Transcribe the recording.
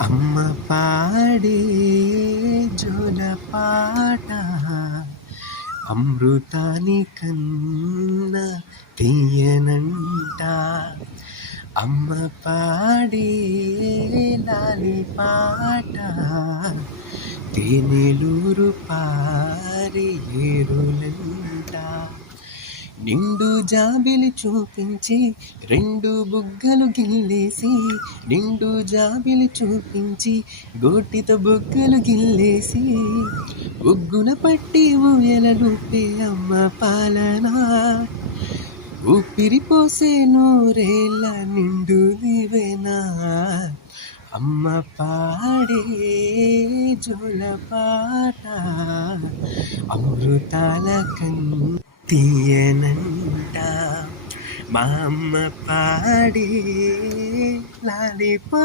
అమ్మ పాడే జోలపాట అమృతాని కన్నా తీయనంట. అమ్మ పాడే లాలి పాట తేనెలూరు పారి ఏరులంట. నిండు జాబిలి చూపించి రెండు బుగ్గలు గిల్లేసి, నిండు జాబిలి చూపించి గోటితో బుగ్గలు గిల్లేసి, ఉగ్గున పట్టి ఊయలలుపే అమ్మ పాలన, ఊపిరి పోసే నూరేళ్ళ నిండు దివెనా. అమ్మ పాడే జోలపాట అమృతాల తీయనంట. మా అమ్మ పాడే లాలి